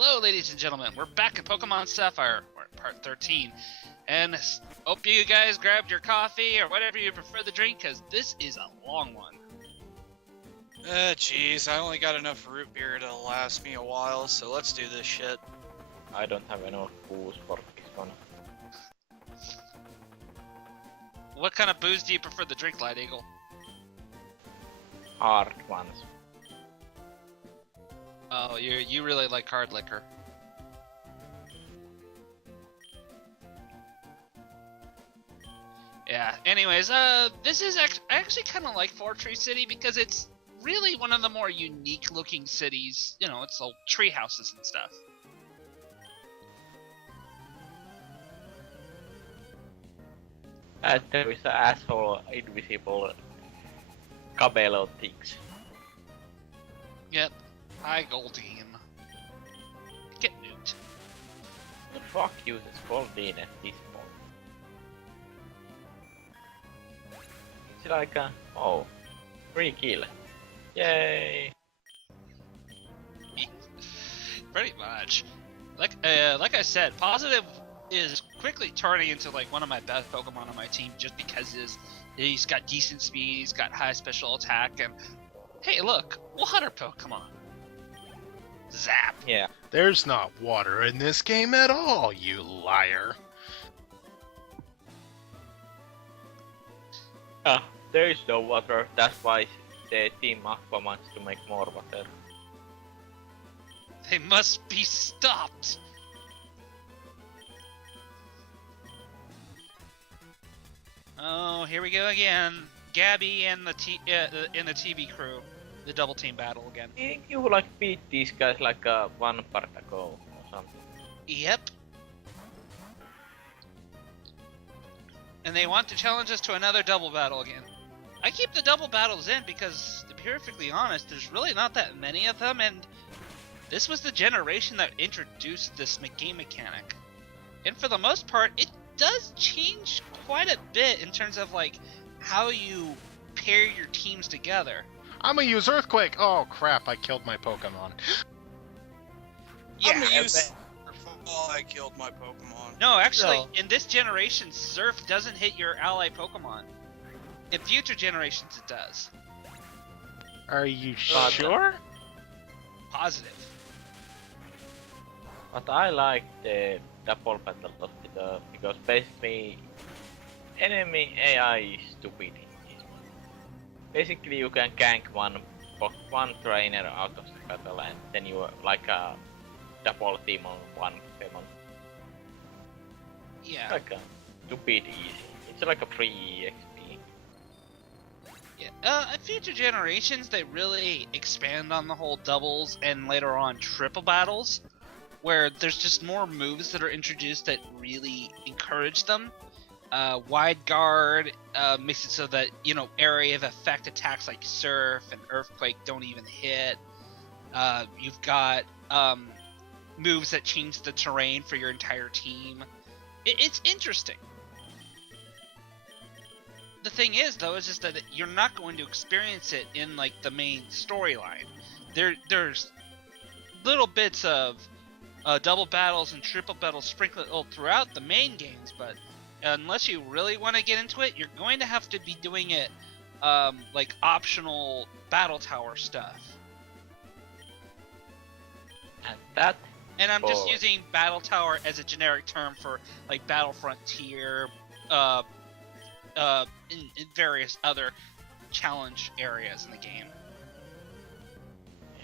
Hello, ladies and gentlemen. We're back in Pokemon Sapphire. We're at part 13. And hope you guys grabbed your coffee or whatever you prefer to drink, because this is a long one. Jeez, I only got enough root beer to last me a while, so let's do this shit. I don't have enough booze for this one. What kind of booze do you prefer to drink, Light Eagle? Hard ones. Oh, you really like hard liquor. Yeah, anyways, this is I actually kind of like Fortree City because it's really one of the more unique looking cities. You know, it's all tree houses and stuff. There is an asshole invisible Cabello things. Yep. Hi, Goldeen. Get nuked. The fuck uses Goldeen at this point? It's like a... oh. Free kill. Yay! Pretty much. Like I said, Positive is quickly turning into like one of my best Pokemon on my team just because he's got decent speed, he's got high special attack, and hey, look, water Pokemon. Zap. Yeah. There's not water in this game at all, you liar. There is no water, that's why the team Aqua wants to make more water. They must be stopped. Oh, here we go again. Gabby and the TV crew, the double team battle again. Didn't you like beat these guys like one part ago or something? Yep. And they want to challenge us to another double battle again. I keep the double battles in because, to be perfectly honest, there's really not that many of them, and this was the generation that introduced this game mechanic. And for the most part, it does change quite a bit in terms of like how you pair your teams together. I'm gonna use Earthquake! Oh crap, I killed my Pokemon. Yeah. I'm gonna use Surf. I killed my Pokemon. No, actually, in this generation, Surf doesn't hit your ally Pokemon. In future generations, it does. Are you sure? Positive. But I like the double battle because basically enemy AI is stupid. Basically you can gank one trainer out of the battle and then you like a double team on one Pokemon. Yeah. Like a stupid easy. It's like a free EXP. Yeah. In future generations, they really expand on the whole doubles and later on triple battles, where there's just more moves that are introduced that really encourage them. Wide guard makes it so that, you know, area of effect attacks like Surf and Earthquake don't even hit. You've got moves that change the terrain for your entire team. It's interesting. The thing is, though, is just that you're not going to experience it in like the main storyline. There's little bits of double battles and triple battles sprinkled all throughout the main games, but unless you really want to get into it, you're going to have to be doing it like optional battle tower stuff. And I'm just using battle tower as a generic term for like battle frontier, in various other challenge areas in the game.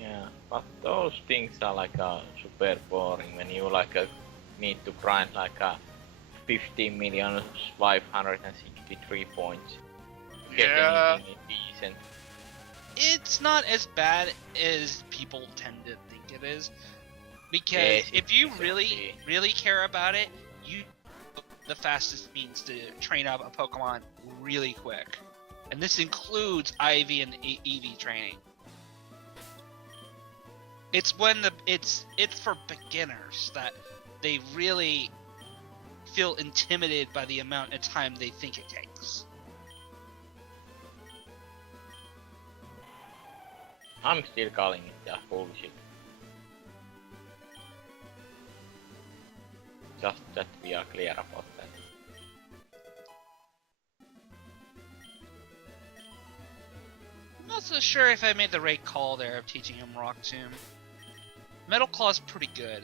Yeah, but those things are like super boring when you like need to grind like 15,563 points. Get Yeah. anything decent. It's not as bad as people tend to think it is, because Yes, if you it's really, okay. really care about it, you the fastest means to train up a Pokemon really quick, and this includes IV and EV training. It's when it's for beginners that they really feel intimidated by the amount of time they think it takes. I'm still calling it bullshit. Just that we are clear about that. I'm not so sure if I made the right call there of teaching him Rock Tomb. Metal Claw's pretty good.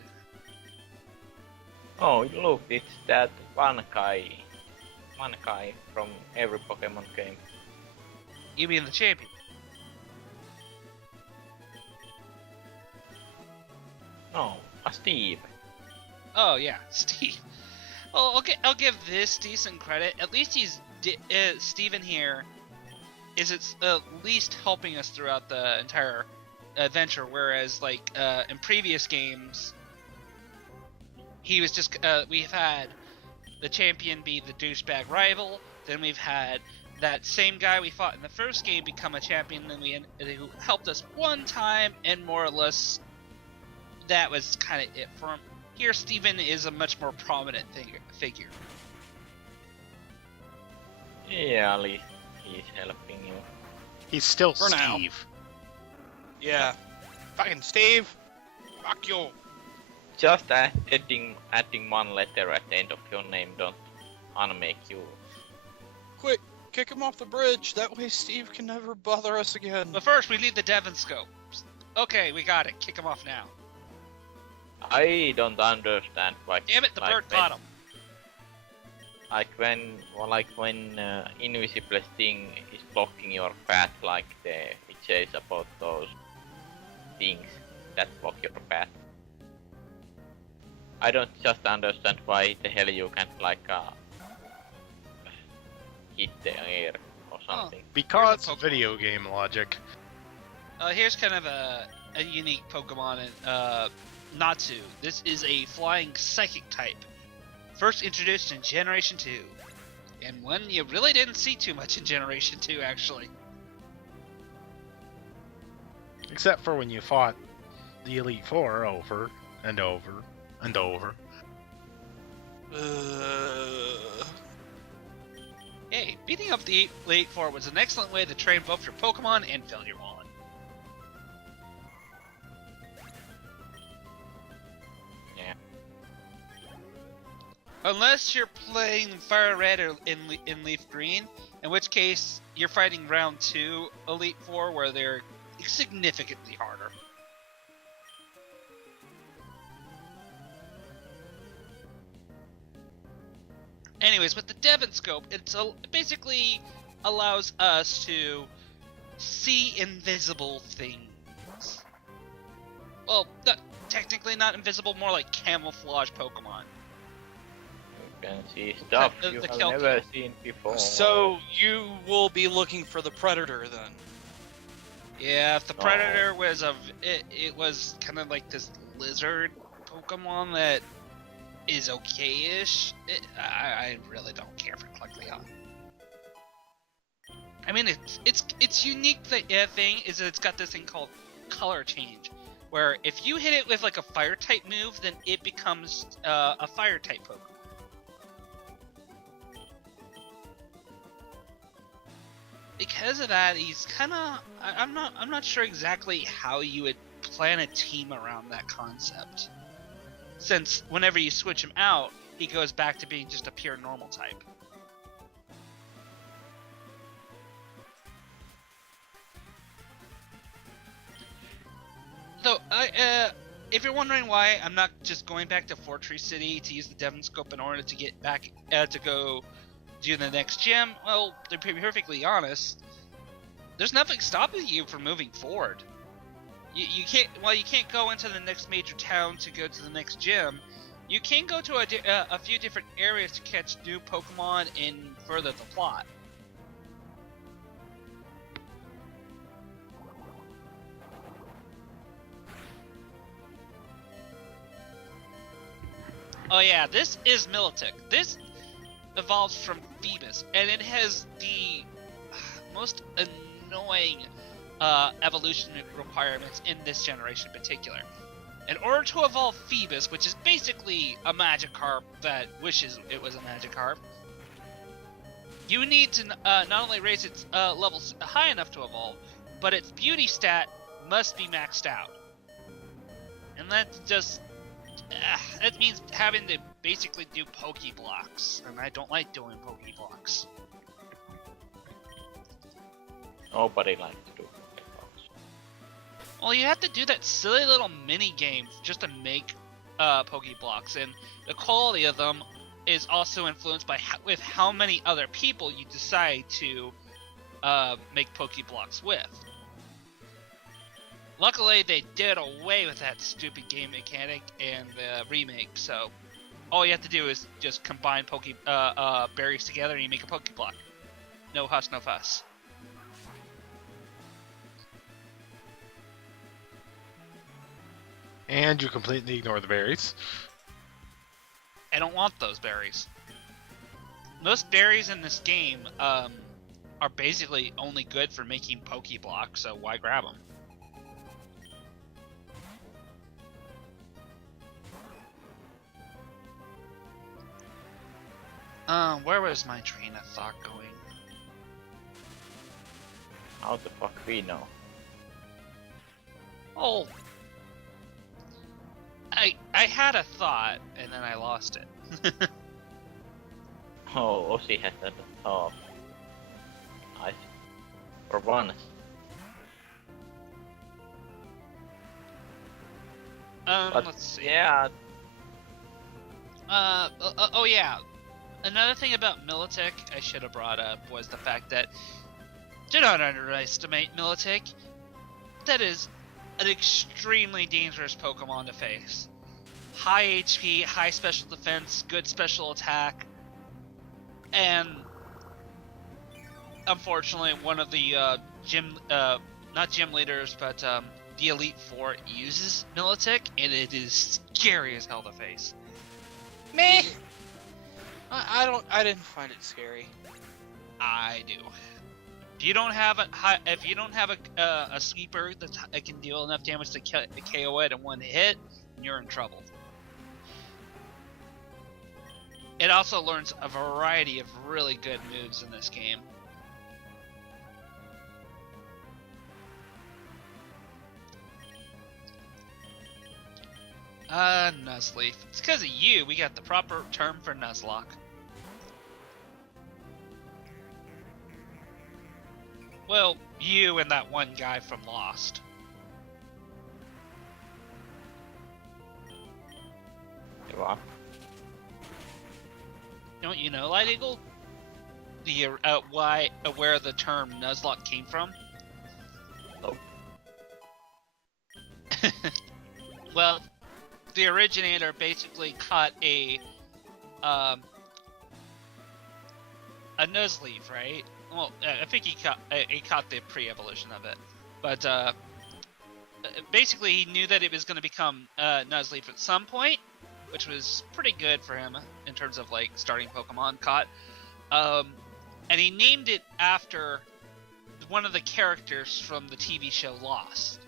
Oh, look, it's that one guy from every Pokemon game. You mean the champion? No, a Steve. Oh yeah, Steve. Well, I'll give this decent credit. At least Steven here is at least helping us throughout the entire adventure, whereas like in previous games, he was just we've had the champion be the douchebag rival, then we've had that same guy we fought in the first game become a champion, then who helped us one time, and more or less that was kind of it for him. Here, Steven is a much more prominent figure. Yeah, at least he's helping you. He's still For now. Steve. Yeah. Fucking Steve! Fuck you! Just adding one letter at the end of your name don't unmake you. Quick, kick him off the bridge. That way Steve can never bother us again. But first, we need the Devon scope. Okay, we got it. Kick him off now. I don't understand why. Damn it, the bird got him. Like when invisible thing is blocking your path, like it says about those things that block your path. I don't just understand why the hell you can't like hit the air or something. Because Here's a Pokemon. video game logic. Here's kind of a unique Pokemon, Natsu. This is a flying psychic type. First introduced in Generation 2. And one you really didn't see too much in Generation 2, actually. Except for when you fought the Elite Four over and over and over. Hey, beating up the Elite Four was an excellent way to train both your Pokemon and fill your wallet. Yeah. Unless you're playing Fire Red or in Leaf Green, in which case you're fighting round 2 Elite Four, where they're significantly harder. Anyways, with the Devon scope, it basically allows us to see invisible things. Well, technically not invisible, more like camouflage Pokemon. You can see stuff The you have Kelpie. never seen before. So you will be looking for the Predator then? Yeah, if the Oh. Predator was it was kind of like this lizard Pokemon that is okay-ish. I really don't care for Kecleon. I mean, it's unique. Thing is that it's got this thing called color change, where if you hit it with like a fire type move, then it becomes a fire type Pokemon. Because of that, he's kind of I'm not sure exactly how you would plan a team around that concept. Since whenever you switch him out, he goes back to being just a pure normal type. So, if you're wondering why I'm not just going back to Fortress City to use the Devon Scope in order to get back to go do the next gym, well, to be perfectly honest, there's nothing stopping you from moving forward. You can't go into the next major town to go to the next gym. You can go to a few different areas to catch new Pokemon and further the plot. Oh yeah, this is Milotic. This evolves from Phoebus, and it has the most annoying evolution requirements in this generation in particular. In order to evolve Phoebus, which is basically a Magikarp that wishes it was a Magikarp, you need to not only raise its levels high enough to evolve, but its beauty stat must be maxed out. And that just... that means having to basically do Pokeblocks, and I don't like doing Pokeblocks. Nobody likes to do Pokeballs. Well, you have to do that silly little mini game just to make Pokeblocks, and the quality of them is also influenced by with how many other people you decide to make Pokeblocks with. Luckily, they did away with that stupid game mechanic in the remake, so all you have to do is just combine berries together and you make a Pokeblock. No huss, no fuss. And you completely ignore the berries. I don't want those berries. Most berries in this game are basically only good for making Pokeblocks, so why grab them? Where was my train of thought going? How the fuck we know? Oh, I had a thought and then I lost it. Oh, Ossi has a thought. Nice. For once. But Let's see. yeah, Oh yeah. Another thing about Militech I should have brought up was the fact that do not underestimate Militech. That is an extremely dangerous Pokemon to face. High HP, high special defense, good special attack, and unfortunately one of the not gym leaders, but the Elite Four uses Militech, and it is scary as hell to face. Me? I didn't find it scary. I do. If you don't have a sweeper that can deal enough damage to KO it in one hit, you're in trouble. It also learns a variety of really good moves in this game. Nuzleaf. It's because of you we got the proper term for Nuzlocke. Well, you and that one guy from Lost. what? Don't you know, Light Eagle? Where the term Nuzlocke came from? Nope. Well, the originator basically caught a Nuzleaf, right? Well, I think he caught the pre-evolution of it, but basically he knew that it was going to become Nuzleaf at some point, which was pretty good for him in terms of like starting Pokemon caught. And he named it after one of the characters from the TV show Lost.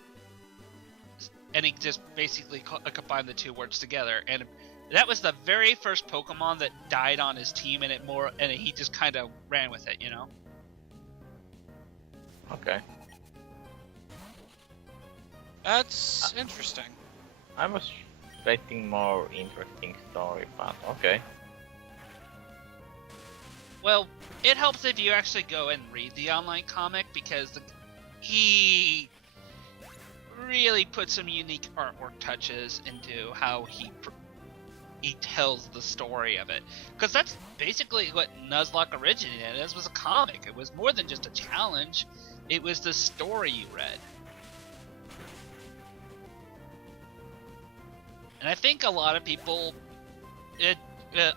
And he just basically combined the two words together, and that was the very first Pokemon that died on his team, and he just kind of ran with it, you know. Okay. That's interesting. I was expecting more interesting story, but okay. Well, it helps if you actually go and read the online comic, because he really put some unique artwork touches into how he tells the story of it. Because that's basically what Nuzlocke originated as, was a comic. It was more than just a challenge. It was the story you read. And I think a lot of people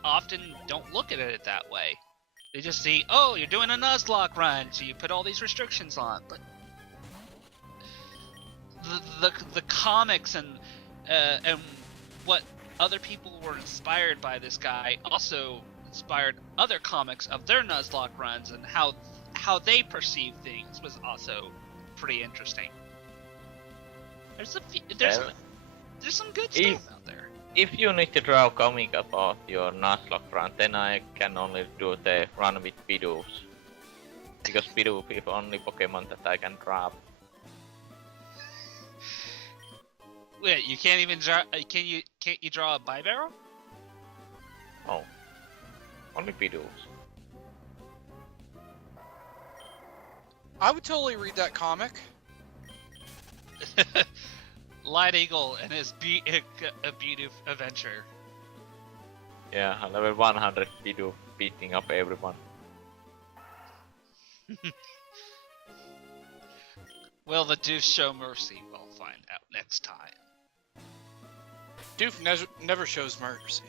often don't look at it that way. They just see, oh, you're doing a Nuzlocke run, so you put all these restrictions on. But the comics and what other people were inspired by this guy also inspired other comics of their Nuzlocke runs, and how they perceive things was also pretty interesting. There's some good stuff out there. If you need to draw a comic about your Nuzlocke run, then I can only do the run with Bidoofs. Because Bidoof is only Pokemon that I can draw. Wait, you can't even draw? Can't you draw a Bibarel? Oh. Only Bidoos. I would totally read that comic. Light Eagle and his a beauty adventure. Yeah, level 100 Bidoof beating up everyone. Will the Doof show mercy? We'll find out next time. Doof never shows mercy.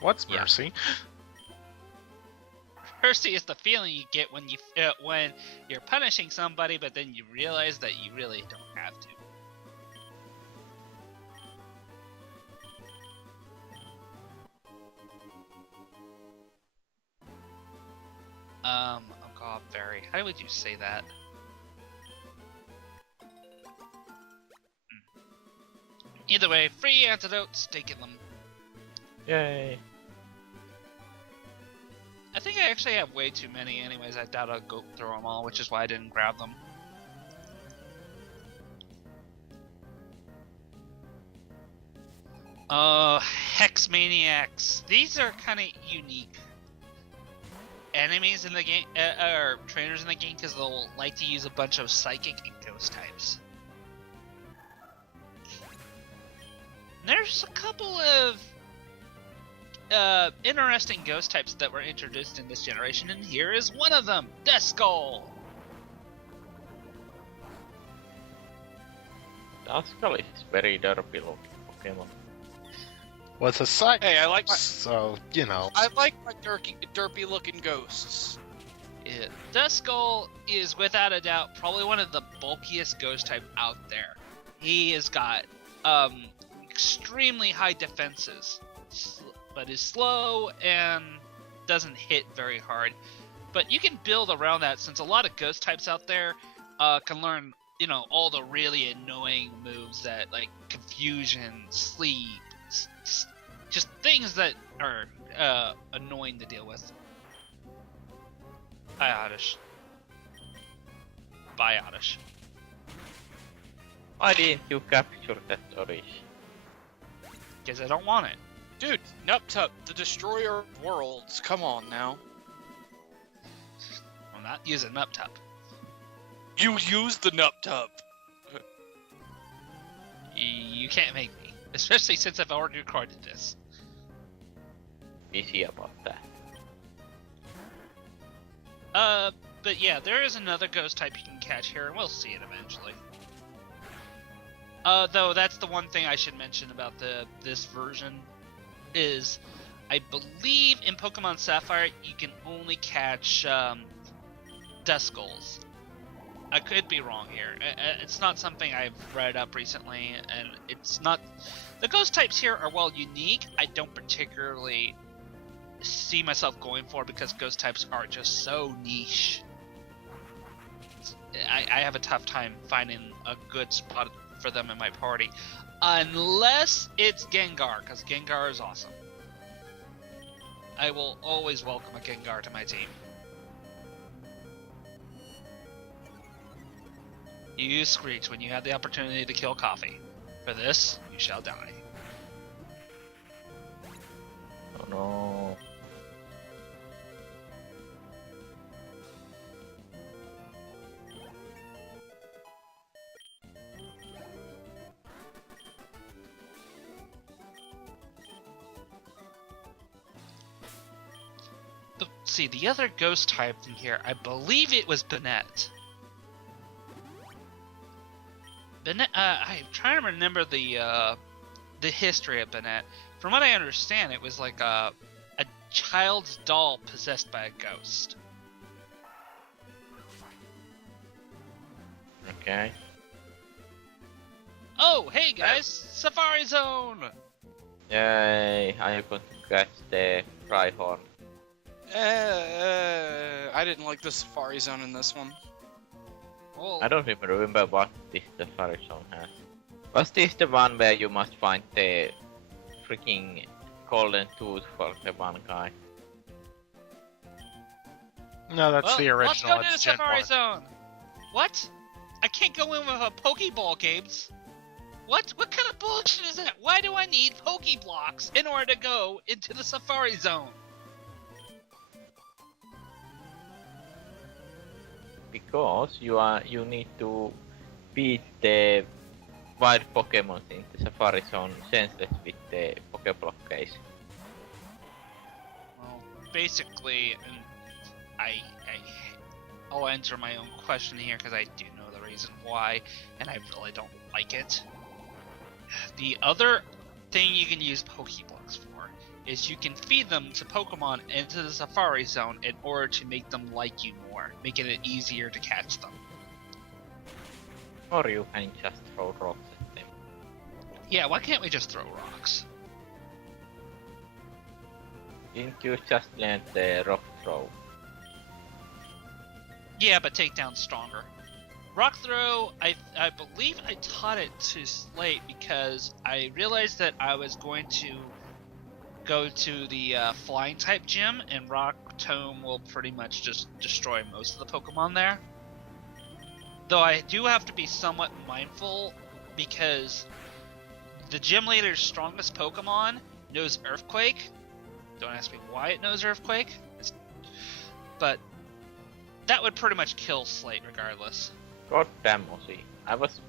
What's Yeah. mercy? Mercy is the feeling you get when you're punishing somebody, but then you realize that you really don't have to. Oh god, Barry, how would you say that? Either way, free antidotes, taking them. Yay. I think I actually have way too many anyways. I doubt I'll go through them all, which is why I didn't grab them. Hex Maniacs. These are kind of unique enemies in the game, or trainers in the game, because they'll like to use a bunch of psychic and ghost types. There's a couple of interesting ghost types that were introduced in this generation, and here is one of them, Death Skull. Duskull is very derpy looking Pokemon. Was a sight. Hey, I like So, you know. my derpy looking ghosts. Yeah. Death Skull is without a doubt probably one of the bulkiest ghost type out there. He has got extremely high defenses, but is slow and doesn't hit very hard. But you can build around that, since a lot of ghost types out there can learn, you know, all the really annoying moves that, like, confusion, sleep, just things that are annoying to deal with. Hi, Oddish. Bye, Oddish. Why didn't you capture that Orish? Because I don't want it. Dude, Nuptup, the destroyer of worlds. Come on now. I'm not using Nuptup. You use the Nuptup. You can't make me. Especially since I've already recorded this. Easy about that. But yeah, there is another ghost type you can catch here, and we'll see it eventually. Though that's the one thing I should mention about this version is, I believe in Pokemon Sapphire you can only catch Duskulls. I could be wrong here. It's not something I've read up recently, and it's not. The ghost types here are well unique. I don't particularly see myself going for it because ghost types are just so niche. I have a tough time finding a good spot for them in my party, unless it's Gengar, because Gengar is awesome. I will always welcome a Gengar to my team. You use Screech when you have the opportunity to kill Coffee. For this, you shall die. Oh no. But see, the other ghost type in here, I believe it was Banette. Banette, I'm trying to remember the history of Banette. From what I understand, it was like a child's doll possessed by a ghost. Okay. Oh, hey guys, Safari Zone. Yay, I got to catch the Fryhorn. I didn't like the Safari Zone in this one. Well, I don't even remember what this Safari Zone has. Was this the one where you must find the freaking golden tooth for the one guy? No, that's well, the original. Let's go to the It's Gen Safari 1. Zone. What? I can't go in with a Pokeball, Games. What kind of bullshit is that? Why do I need Pokeblocks in order to go into the Safari Zone? Because you need to beat the wild Pokemon in the Safari Zone senseless with the Pokeblock case. Well, basically, and I'll answer my own question here because I do know the reason why, and I really don't like it. The other thing you can use Pokeblocks for is you can feed them to Pokemon into the Safari Zone in order to make them like you more, making it easier to catch them. Or you can just throw rocks at them. Yeah, why can't we just throw rocks? Didn't you just learn the rock throw? Yeah, but takedown's stronger. Rock throw, I believe I taught it to Slate because I realized that I was going to go to the flying type gym, and Rock Tome will pretty much just destroy most of the Pokemon there. Though I do have to be somewhat mindful because the gym leader's strongest Pokemon knows Earthquake. Don't ask me why it knows Earthquake, but that would pretty much kill Slate regardless. God damn, Ozzy. I was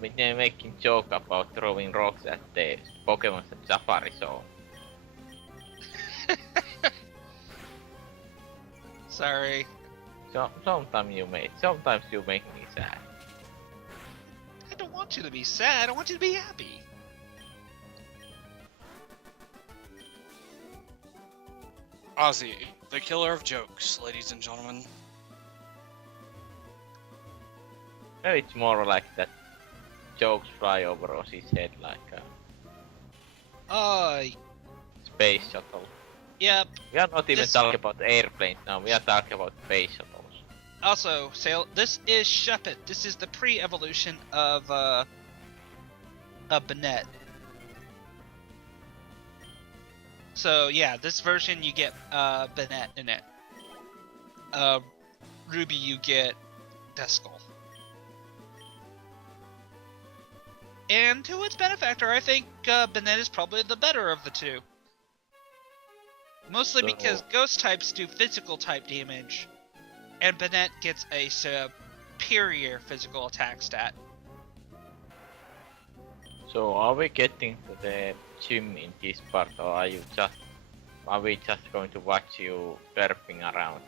making joke about throwing rocks at the Pokemon at Safari Zone. Sorry. Sometimes you make me sad. I don't want you to be sad, I want you to be happy. Ozzy, the killer of jokes, ladies and gentlemen. No, it's more like that jokes fly over Ozzy's head like a space shuttle. Yep. We are not even talking about airplanes now, we are talking about space shuttles. Also, this is Shuppet. This is the pre-evolution of Banette. So yeah, this version you get Banette in it. Ruby you get Duskull. And to its benefactor, I think Banette is probably the better of the two. Mostly because ghost types do physical type damage, and Banette gets a superior physical attack stat. So are we getting to the gym in this part, or are we just going to watch you derping around?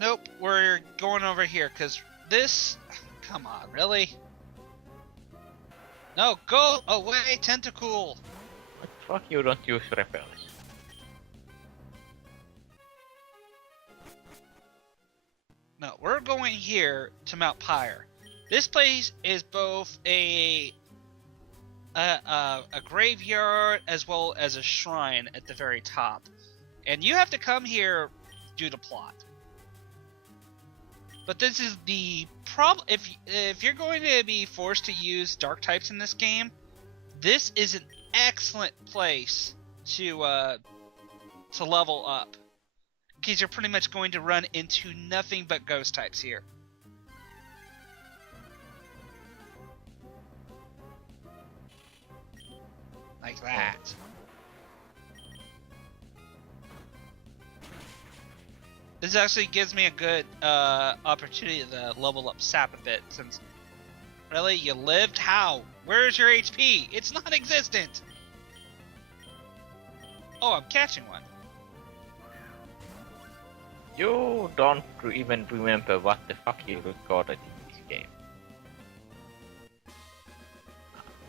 Nope, we're going over here, cause this... Come on, really? No, go away, Tentacool! What the fuck, you don't use repels? No, we're going here to Mount Pyre. This place is both a graveyard as well as a shrine at the very top, and you have to come here due to plot. But this is the problem. If you're going to be forced to use dark types in this game, this is an excellent place to level up, because you're pretty much going to run into nothing but ghost types here. Like that. This actually gives me a good opportunity to level up Sap a bit, since... Really? You lived? How? Where's your HP? It's non-existent! Oh, I'm catching one. You don't even remember what the fuck you recorded in this game.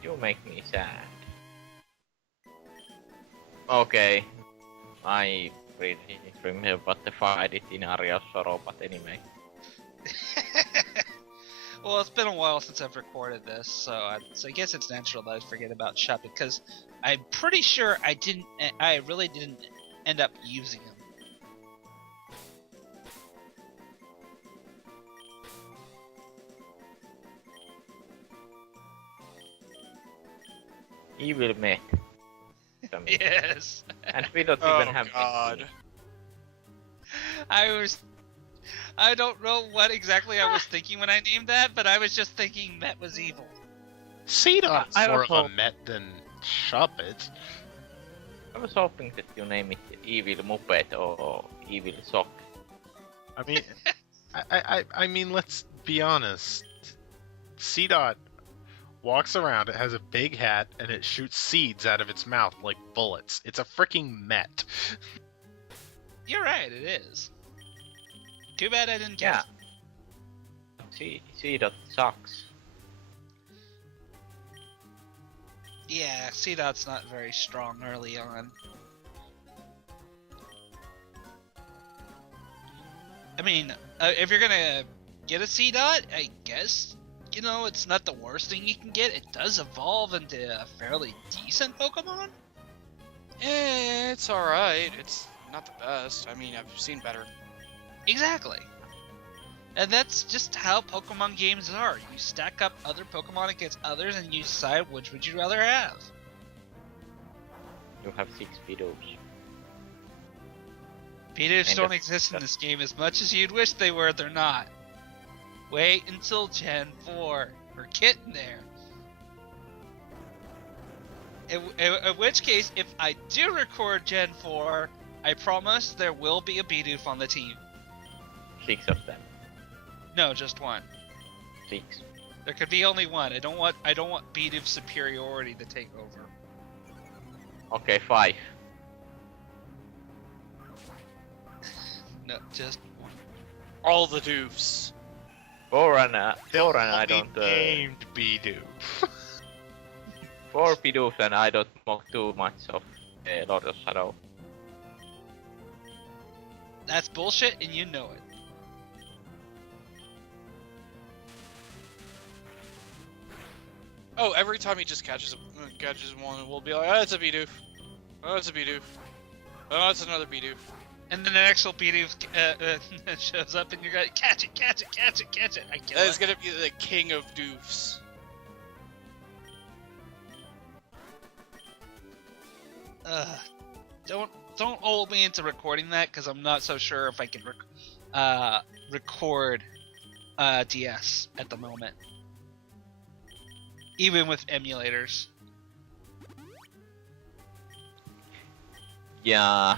You make me sad. Okay. I really remember what the fuck I did in Area of Sorrow, but anyway. Well, it's been a while since I've recorded this, so I guess it's natural that I forget about Shop, because I'm pretty sure I really didn't end up using him. Evil Met. Yes. And we don't Oh even have god. I don't know what exactly I was thinking when I named that, but I was just thinking Met was evil. Seedot's I more was of a hope- Met than Shuppet. I was hoping that you name it Evil Muppet or Evil Sock. I mean, I mean, let's be honest. Seedot walks around, it has a big hat, and it shoots seeds out of its mouth like bullets. It's a freaking Met. You're right, it is. Too bad I didn't Yeah. guess. Seedot sucks. Yeah, C-Dot's not very strong early on. I mean, if you're gonna get a C-Dot, I guess, you know, it's not the worst thing you can get. It does evolve into a fairly decent Pokemon. Yeah, it's alright. It's not the best. I mean, I've seen better. Exactly. And that's just how Pokemon games are. You stack up other Pokemon against others and you decide which would you rather have. You have 6 Bidoof. Beaters Kind don't of. exist in this game as much as you'd wish they were, they're not. Wait until Gen 4. We're getting there. In which case, if I do record Gen 4, I promise there will be a Bidoof on the team. 6 of them. No, just one. 6. There could be only one. I don't want Bidoof superiority to take over. Okay, 5. No, just one. All the doofs. 4 and I don't. named Bidoof. 4 Bidoof and I don't mock too much of Lord of Shadow. That's bullshit, and you know it. Oh, every time he just catches one, we'll be like, oh, it's a Bidoof. Oh, it's a Bidoof. Oh, it's another Bidoof. And then an actual Bidoof shows up, and you're going, catch it, catch it, catch it, catch it. I kill That is it. gonna be the king of doofs. Don't hold me into recording that, because I'm not so sure if I can record DS at the moment. Even with emulators. Yeah.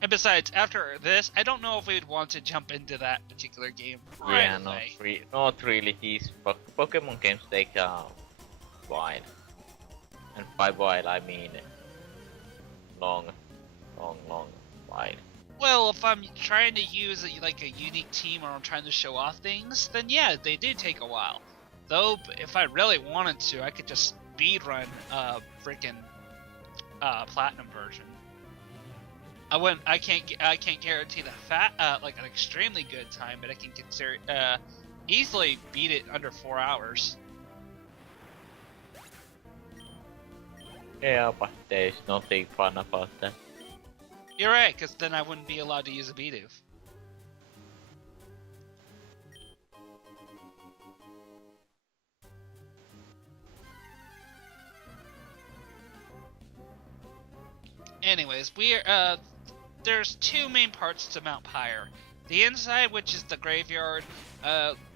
And besides, after this, I don't know if we'd want to jump into that particular game Yeah, away. not really. These Pokemon games take a while. And by while I mean long while. Well, if I'm trying to use a unique team or I'm trying to show off things, then yeah, they do take a while. Though, if I really wanted to, I could just speedrun freaking platinum version. I can't guarantee like an extremely good time, but I can easily beat it under 4 hours. Yeah, but there's nothing fun about that. You're right, because then I wouldn't be allowed to use a Bidoof. Anyways, there's 2 main parts to Mount Pyre. The inside, which is the graveyard,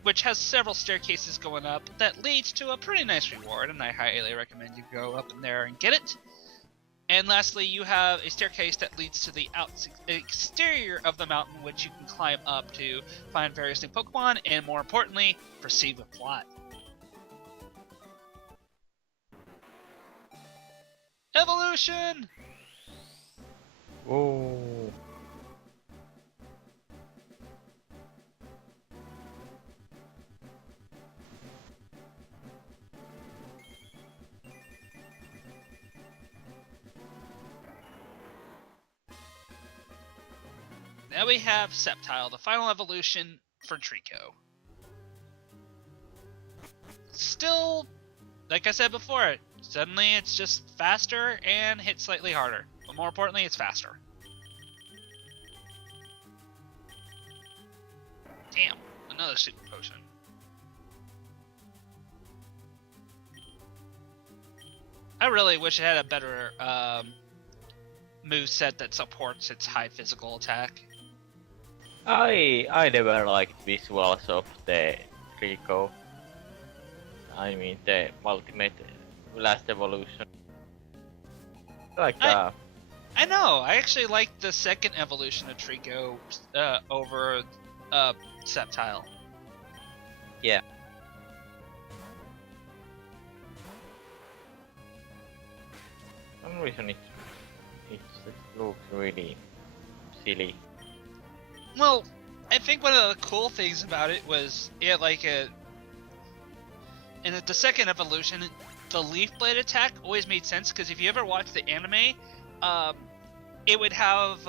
which has several staircases going up, that leads to a pretty nice reward, and I highly recommend you go up in there and get it. And lastly, you have a staircase that leads to the exterior of the mountain, which you can climb up to find various new Pokemon, and more importantly, proceed with plot. Evolution! Oh. Now we have Sceptile, the final evolution for Trico. Still, like I said before, suddenly it's just faster and hits slightly harder. But more importantly, it's faster. Damn, another super potion. I really wish it had a better moveset that supports its high physical attack. I never liked visuals of the Trico. I mean the ultimate last evolution. Like I know. I actually like the second evolution of Trico over Sapphire. yeah. For some reason it just looks really silly. Well, I think one of the cool things about it was in the second evolution, the leaf blade attack always made sense because if you ever watch the anime, it would have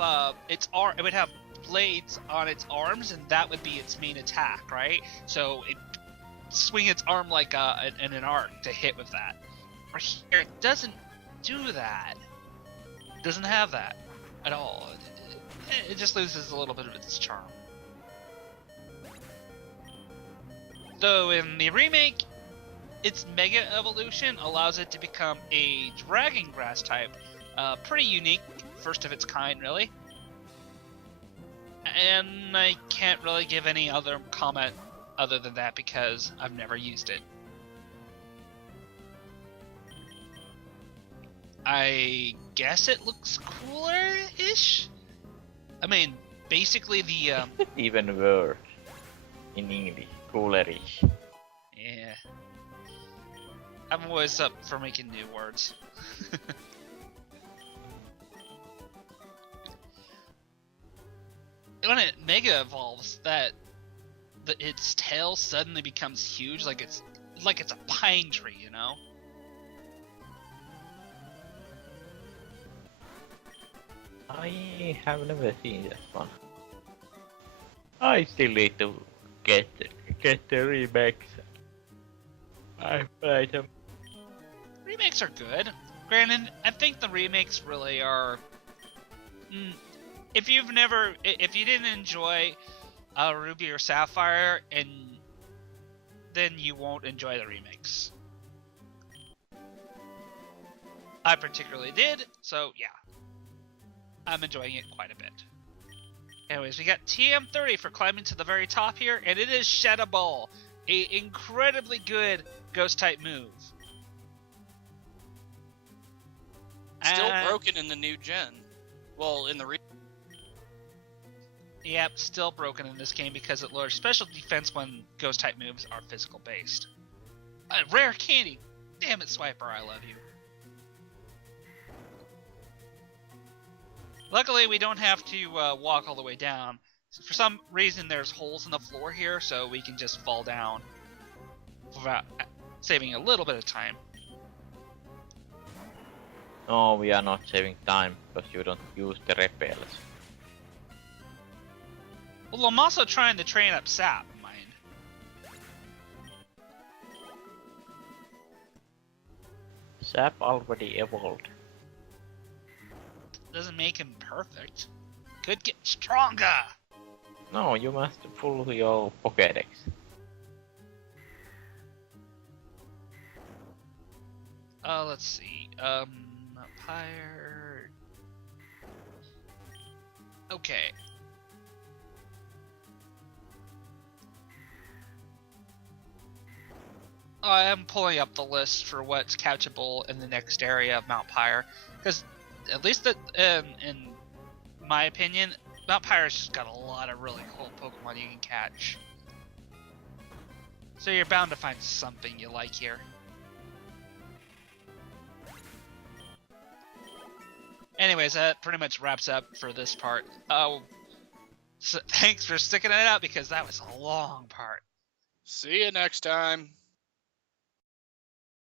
it would have blades on its arms, and that would be its main attack, right? So it swing its arm like in an arc to hit with that. Or here, it doesn't do that. It doesn't have that at all. It just loses a little bit of its charm. Though in the remake, its Mega Evolution allows it to become a Dragon Grass type. Pretty unique, first of its kind, really. And I can't really give any other comment other than that because I've never used it. I guess it looks cooler-ish? I mean, basically the, Even worse in English, coolerish. yeah. I'm always up for making new words. When it Mega evolves, its tail suddenly becomes huge, like it's a pine tree, you know? I have never seen that one. I still need to get the remakes. I played them. Remakes are good. Granted, I think the remakes really are. If you didn't enjoy Ruby or Sapphire, then you won't enjoy the remakes. I particularly did, so yeah. I'm enjoying it quite a bit. Anyways, we got TM30 for climbing to the very top here, and it is Shadow Ball, a incredibly good ghost type move. Still broken in the new gen. Well, in the Yep, still broken in this game because it lowers special defense when ghost type moves are physical based. Rare candy! Damn it, Swiper, I love you. Luckily, we don't have to walk all the way down. For some reason, there's holes in the floor here, so we can just fall down without saving a little bit of time. No, we are not saving time because you don't use the repels. Well, I'm also trying to train up Sap, mind. Sap already evolved. Doesn't make him perfect. Could get stronger. No, you must follow your Pokédex. Let's see. Sapphire. Okay. I am pulling up the list for what's catchable in the next area of Mount Pyre, because at least in my opinion, Mount Pyre's just got a lot of really cool Pokemon you can catch. So you're bound to find something you like here. Anyways, that pretty much wraps up for this part. So thanks for sticking it out because that was a long part. See you next time.